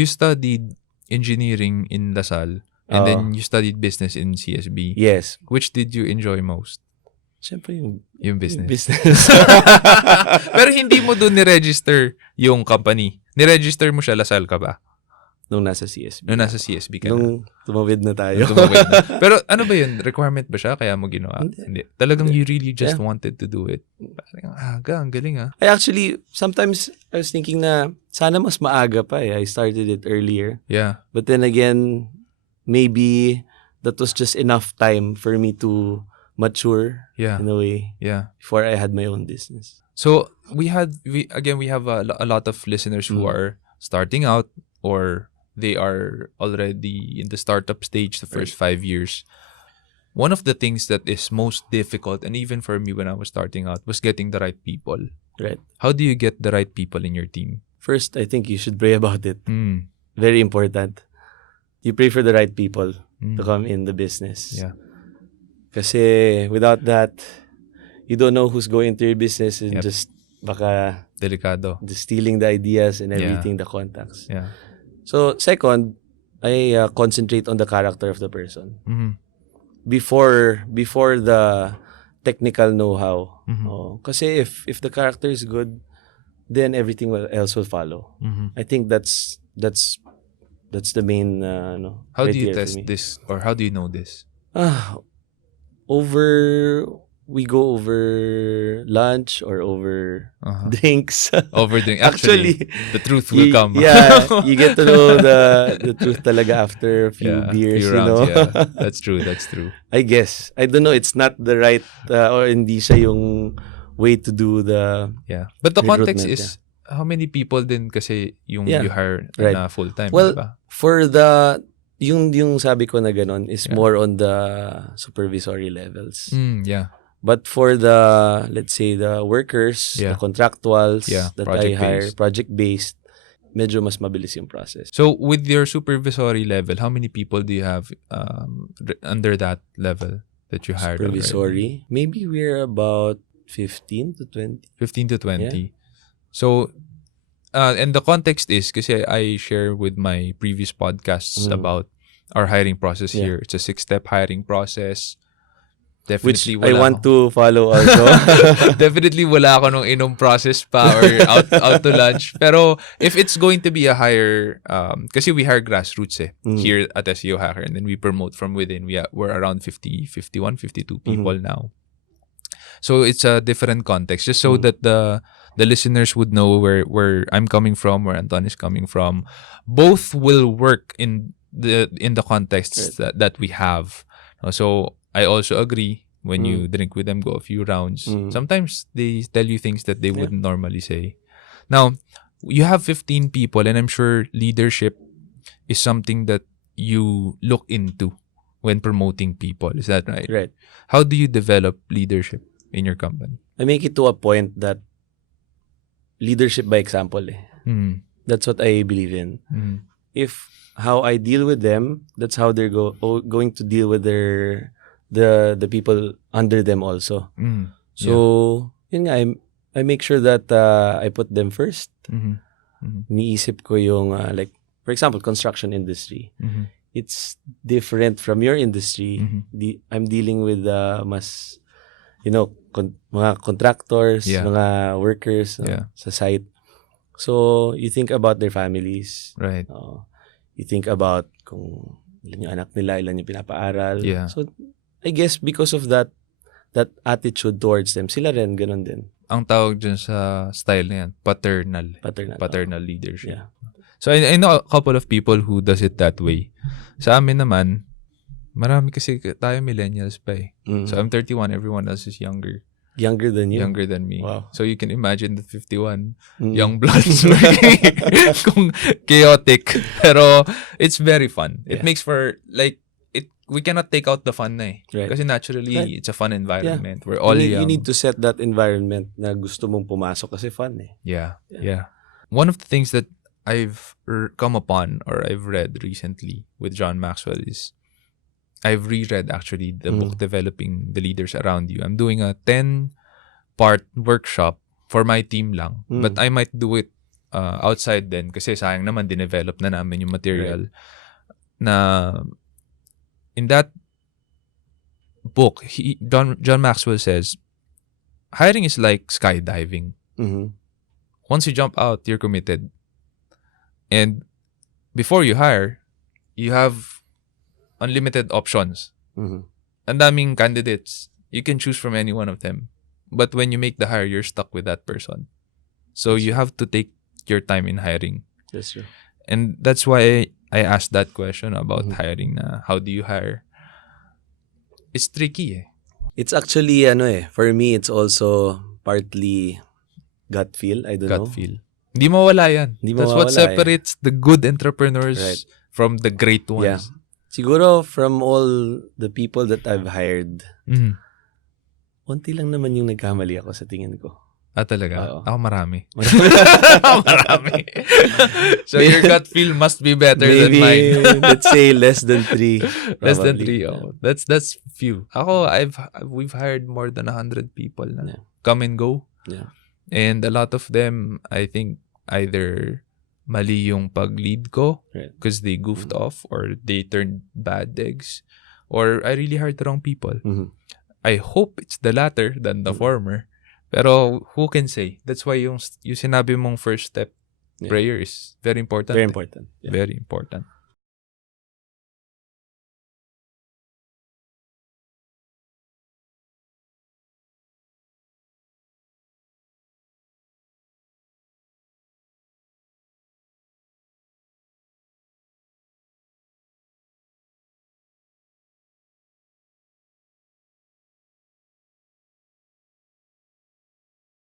you studied engineering in Lasal and then you studied business in CSB. Yes. Which did you enjoy most? Siyempre yung business. Pero hindi mo doon ni-register yung company. Ni-register mo siya, Lasal ka ba? Nung nasa CSB. Nung nasa CSB ka Nung tumawid na tayo. Pero ano ba yun? Requirement ba siya? Kaya mo ginawa? Hindi. Talagang you really just wanted to do it. Parang ang galing I actually, sometimes I was thinking na sana mas maaga pa I started it earlier. Yeah. But then again, maybe that was just enough time for me to mature in a way before I had my own business. So we have a lot of listeners who are starting out or they are already in the startup stage the first 5 years. One of the things that is most difficult, and even for me when I was starting out, was getting the right people. Right. How do you get the right people in your team? First, I think you should pray about it. Very important. You pray for the right people to come in the business. Yeah. Kasi without that, you don't know who's going to your business and just baka delikado. Just stealing the ideas and everything, the contacts. Yeah. So second, I concentrate on the character of the person. Mm-hmm. Before the technical know-how. Kasi if the character is good, then everything else will follow. I think that's the main How do you test this, or how do you know this? We go over lunch or over drinks. Over drinks. Actually, the truth will come. Yeah, you get to know the truth talaga after a few beers, few rounds, you know. That's true. I guess. I don't know. It's not the right or hindi siya yung way to do the But the context is how many people din kasi yung you hire na full-time, well, diba? For the yung sabi ko na ganon is more on the supervisory levels. But for the, let's say, the workers, the contractuals that I hire, project-based, medyo mas mabilis yung process. So, with your supervisory level, how many people do you have under that level that you hired Supervisory? already? Maybe we're about 15 to 20. 15 to 20. Yeah. So, and the context is, kasi I share with my previous podcasts about our hiring process here. It's a 6-step hiring process. Definitely which I want to follow also. Definitely wala ako nung inom process pa or out to lunch. Pero if it's going to be a higher, kasi we hire grassroots here at SEO Hacker, and then we promote from within. We're around 51, 52 people now. So it's a different context, just so that the listeners would know where I'm coming from, where Anton is coming from. Both will work in the contexts that we have. So I also agree when you drink with them, go a few rounds. Sometimes they tell you things that they wouldn't normally say. Now, you have 15 people, and I'm sure leadership is something that you look into when promoting people. Is that right? Right. How do you develop leadership in your company? I make it to a point that leadership by example. That's what I believe in. If how I deal with them, that's how they're going to deal with the people under them also. So, yun nga, I make sure that I put them first. Niisip ko yung, like, for example, construction industry. It's different from your industry. I'm dealing with mas, mga contractors, mga workers sa site. So, you think about their families. Right. You think about kung ilan yung anak nila, ilan yung pinapaaral. Yeah. So, I guess because of that attitude towards them, sila rin, ganun din. Ang tawag dyan sa style na yan, paternal leadership. Yeah. So, I know a couple of people who does it that way. Sa amin naman, marami kasi tayo millennials pa eh. So, I'm 31, everyone else is younger. Younger than you? Younger than me. Wow. So, you can imagine the 51 young bloods working kung chaotic. Pero, it's very fun. It makes for, like, we cannot take out the fun na eh. Right. Kasi naturally, it's a fun environment. We're all young. You need to set that environment na gusto mong pumasok kasi fun eh. Yeah. One of the things that I've come upon or I've read recently with John Maxwell is I've reread actually the book Developing the Leaders Around You. I'm doing a 10-part workshop for my team lang. But I might do it outside din kasi sayang naman dinevelop na namin yung material na in that book, John Maxwell says, hiring is like skydiving. Mm-hmm. Once you jump out, you're committed. And before you hire, you have unlimited options. Mm-hmm. Ang daming candidates. You can choose from any one of them. But when you make the hire, you're stuck with that person. So you have to take your time in hiring. That's true. And that's why I asked that question about hiring na how do you hire? It's tricky eh. It's actually, for me, it's also partly gut feel. I don't know. Gut feel. Hindi mawala yan. That's what separates the good entrepreneurs from the great ones. Yeah. Siguro from all the people that I've hired, konti lang naman yung nagkamali ako sa tingin ko. Talaga? Ako marami. Marami. So your gut feel must be better than mine. Let's say less than 3. Less than 3. Oh. That's few. Ako, we've hired more than 100 people na come and go. Yeah. And a lot of them, I think, either mali yung pag-lead ko because they goofed off or they turned bad eggs or I really hired the wrong people. I hope it's the latter than the former. Pero who can say? That's why yung sinabi mong first step prayer is very important. Very important. Yeah. Very important.